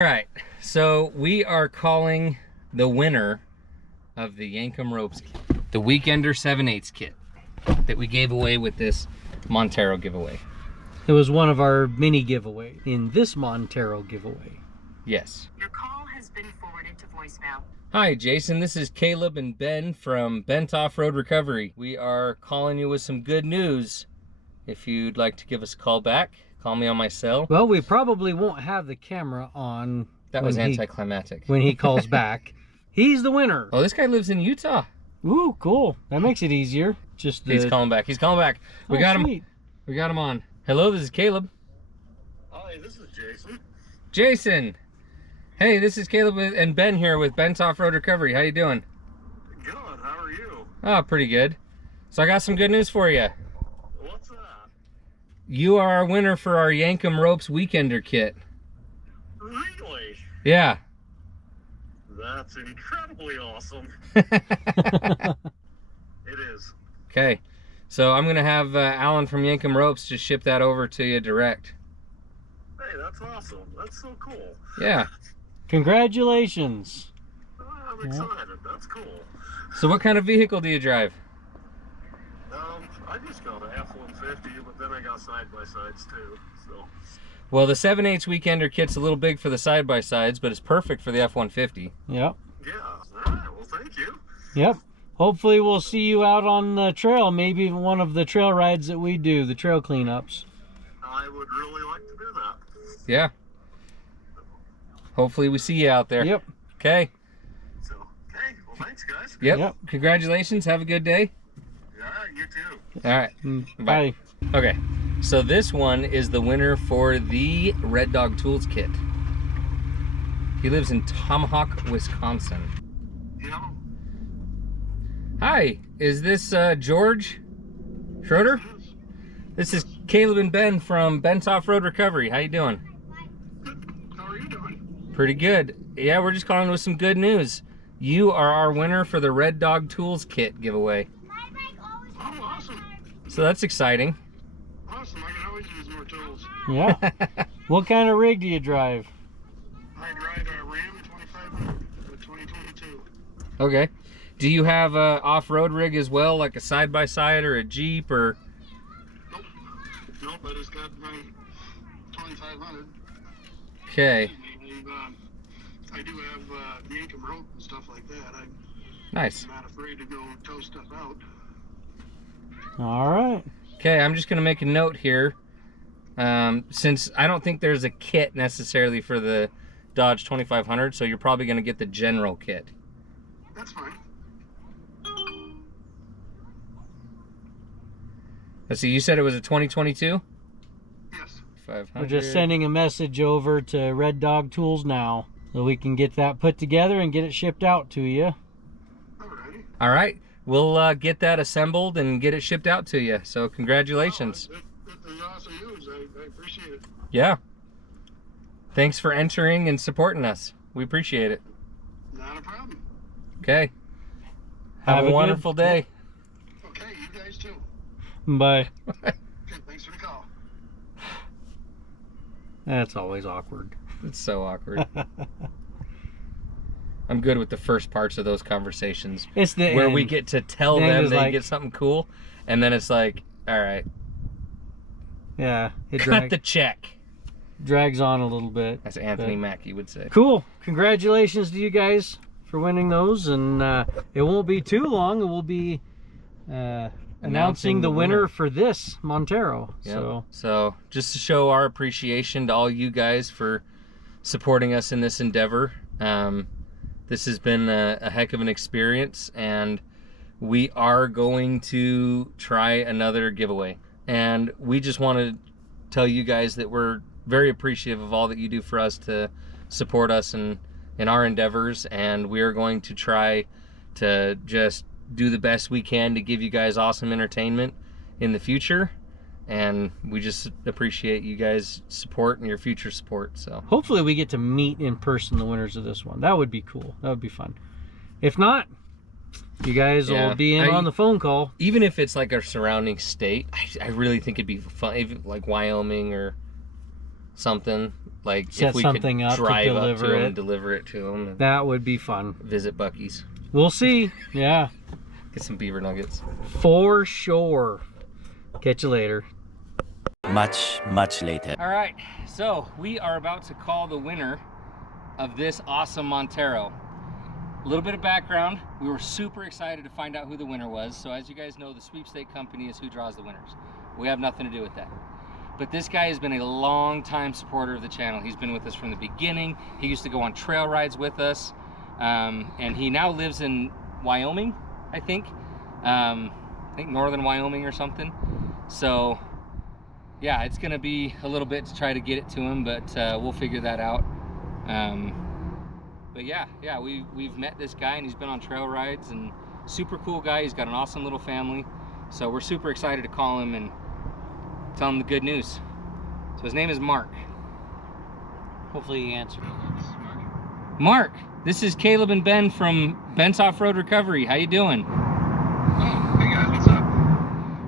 All right, so we are calling the winner of the Yankum Ropes, the Weekender 7/8 kit that we gave away with this Montero giveaway. It was one of our mini giveaway in this Montero giveaway. Yes. Your call has been forwarded to voicemail. Hi, Jason. This is Caleb and Ben from Bent Off-Road Recovery. We are calling you with some good news. If you'd like to give us a call back, call me on my cell. Well, we probably won't have the camera on. That was anticlimactic. When he calls back. He's the winner. Oh, this guy lives in Utah. Ooh, cool. That makes it easier. Just He's calling back. He's calling back. We got him. We got him on. Hello, this is Caleb. Hi, this is Jason. Jason. Hey, this is Caleb and Ben here with Bent Off-Road Recovery. How you doing? Good. How are you? Oh, pretty good. So I got some good news for you. What's that? You are our winner for our Yankum Ropes Weekender kit. Really? Yeah. That's incredibly awesome. It is. Okay. So I'm going to have Alan from Yankum Ropes just ship that over to you direct. Hey, that's awesome. That's so cool. Yeah. Congratulations. Oh, I'm excited. That's cool. So what kind of vehicle do you drive? I just got an F-150, but then I got side-by-sides too, so. Well, the 7/8 Weekender kit's a little big for the side-by-sides, but it's perfect for the F-150. Yep. Yeah. All right. Well, thank you. Yep. Hopefully we'll see you out on the trail, maybe even one of the trail rides that we do, the trail cleanups. I would really like to do that. Yeah. Hopefully we see you out there. Yep. Okay. So, okay. Well, thanks, guys. Yep. Congratulations. Have a good day. All right. You too. All right. Bye. Okay. So this one is the winner for the Red Dog Tools kit. He lives in Tomahawk, Wisconsin. Yeah. Hi, is this George Schroeder? This is Caleb and Ben from Bent Off-Road Recovery. How you doing? Good. How are you doing? Pretty good. Yeah, we're just calling with some good news. You are our winner for the Red Dog Tools kit giveaway. Oh, awesome. So that's exciting. Awesome. I can always use more tools. Yeah. What kind of rig do you drive? I ride a Ram 2500 with 2022. Okay. Do you have a off-road rig as well, like a side-by-side or a Jeep or? Nope. Nope, I just got my 2500. Okay. I do have Yankum rope and stuff like that. I'm Nice. not afraid to go tow stuff out. All right. Okay, I'm just gonna make a note here. Since I don't think there's a kit necessarily for the Dodge 2500, so you're probably gonna get the general kit. That's fine. Let's see, you said it was a 2022? Yes. 500. We're just sending a message over to Red Dog Tools now so we can get that put together and get it shipped out to you. Alrighty. All right, we'll get that assembled and get it shipped out to you. So congratulations. It is awesome news. I appreciate it. Yeah. Thanks for entering and supporting us. We appreciate it. Not a problem. Okay. Have a wonderful day. Okay, you guys too. Bye. Okay, thanks for the call. That's always awkward. It's so awkward. I'm good with the first parts of those conversations. It's the where end. we get to tell The end them is they like- get something cool, and then it's like, all right, Yeah, it cut the check. drags on a little bit. As Anthony But- Mackie would say. Cool. Congratulations to you guys for winning those, and it won't be too long. It will be announcing the winner for this Montero. Yep. So just to show our appreciation to all you guys for supporting us in this endeavor. This has been a heck of an experience, and we are going to try another giveaway. And we just want to tell you guys that we're very appreciative of all that you do for us to support us in our endeavors, and we are going to try to just do the best we can to give you guys awesome entertainment in the future. And we just appreciate you guys' support and your future support. So hopefully we get to meet in person the winners of this one. That would be cool. That would be fun. If not, you guys will be in on the phone call. Even if it's like a surrounding state, I really think it'd be fun, even like Wyoming or something. Like Set if we something could up to drive up deliver to him it. and deliver it to him. And That would be fun. visit Buc-ee's. We'll see. Yeah. Get some beaver nuggets. For sure. Catch you later. Much later. All right, so we are about to call the winner of this awesome Montero. A little bit of background. We were super excited to find out who the winner was. So as you guys know, the sweepstake company is who draws the winners. We have nothing to do with that. But this guy has been a long time supporter of the channel. He's been with us from the beginning. He used to go on trail rides with us. And he now lives in Wyoming, I think northern Wyoming or something. So yeah, it's gonna be a little bit to try to get it to him, but we'll figure that out. But yeah, we've met this guy and he's been on trail rides, and super cool guy. He's got an awesome little family. So we're super excited to call him and tell him the good news. So his name is Mark. Hopefully he answered. Mark, this is Caleb and Ben from Ben's Off-Road Recovery. How you doing? Oh, hey guys, what's up?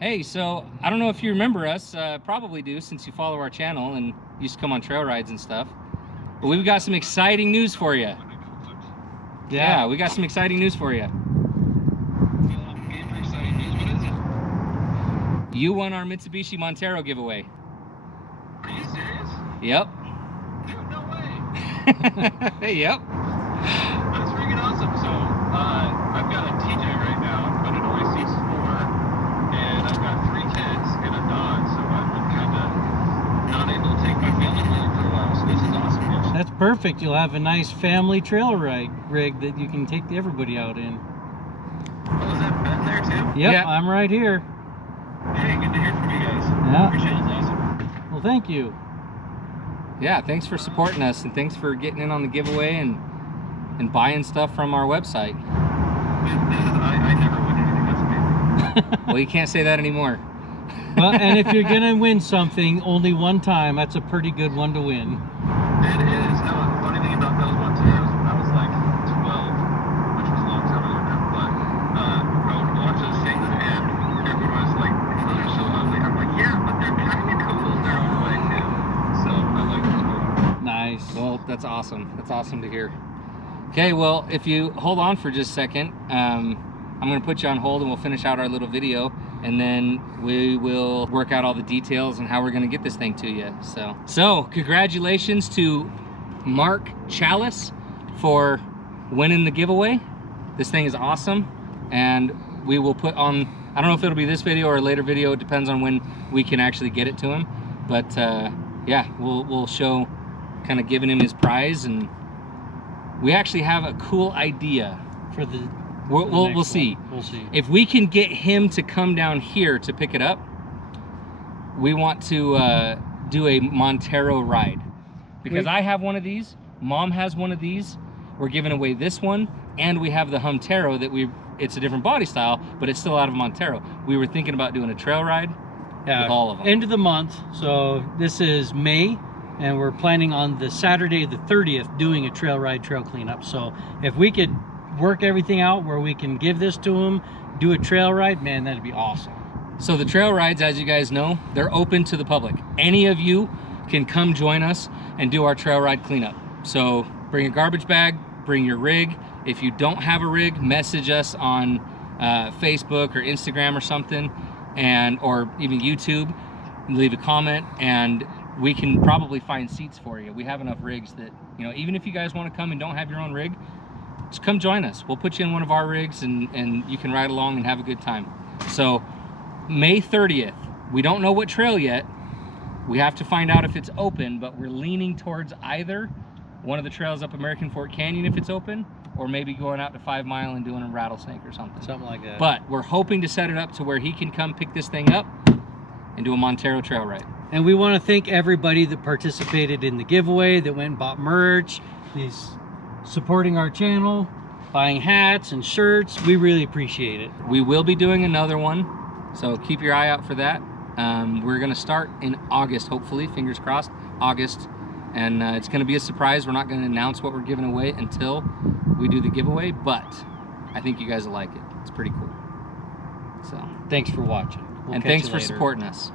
Hey, so I don't know if you remember us, probably do since you follow our channel and used to come on trail rides and stuff. But we've got some exciting news for you. Yeah, we got some exciting news for you. Exciting news. What is it? You won our Mitsubishi Montero giveaway. Are you serious? Yep. Dude, no way. Yep. That's freaking awesome. So, I've got a TJ right now, but it only seats 4, and I've got 3 kids and a dog, so I've been kind of not able to take my family with me for a while. So this is awesome news. That's perfect. You'll have a nice family trail ride rig that you can take everybody out in. Oh, is that Ben there too? Yep, Yeah. I'm right here. Hey, good to hear from you guys. Yeah. Your channel's awesome. Well, thank you. Yeah, thanks for supporting us, and thanks for getting in on the giveaway and buying stuff from our website. I never win anything. That's amazing. Well, you can't say that anymore. Well, and if you're gonna win something only one time, that's a pretty good one to win. It is. No, the funny thing about those Monteros, when I was like 12, which was a long time ago now, but I would watch those things and everyone was like, those are so ugly. I'm like, yeah, but they're kind of cool in their own way too. So I like those cool. Nice. Well, that's awesome. That's awesome to hear. Okay, well, if you hold on for just a second, I'm going to put you on hold and we'll finish out our little video, and then we will work out all the details and how we're going to get this thing to you. So congratulations to Mark Chalice for winning the giveaway. This thing is awesome, and we will put on, I don't know if it'll be this video or a later video. It depends on when we can actually get it to him. But yeah, we'll show kind of giving him his prize, and we actually have a cool idea For the we'll see. We'll see. If we can get him to come down here to pick it up, we want to do a Montero ride. Because I have one of these, Mom has one of these, we're giving away this one, and we have the Humtero that it's a different body style, but it's still out of Montero. We were thinking about doing a trail ride with all of them. End of the month, so this is May, and we're planning on the Saturday the 30th doing a trail ride, trail cleanup. So if we could work everything out where we can give this to them, do a trail ride, man, that'd be awesome. So the trail rides, as you guys know, they're open to the public. Any of you can come join us and do our trail ride cleanup. So bring a garbage bag, bring your rig. If you don't have a rig, message us on Facebook or Instagram or something, or even YouTube, and leave a comment, and we can probably find seats for you. We have enough rigs that, you know, even if you guys want to come and don't have your own rig, just come join us. We'll put you in one of our rigs, and you can ride along and have a good time. So May 30th, we don't know what trail yet. We have to find out if it's open, but we're leaning towards either one of the trails up American Fork Canyon if it's open, or maybe going out to 5 Mile and doing a rattlesnake or something. Something like that. But we're hoping to set it up to where he can come pick this thing up and do a Montero trail ride. And we want to thank everybody that participated in the giveaway, that went and bought merch, these supporting our channel, buying hats and shirts. We really appreciate it. We will be doing another one, so keep your eye out for that. We're gonna start in August, hopefully, fingers crossed, August. And it's gonna be a surprise. We're not gonna announce what we're giving away until we do the giveaway, but I think you guys will like it. It's pretty cool. So, Thanks for watching. We'll and catch thanks you for later. supporting us.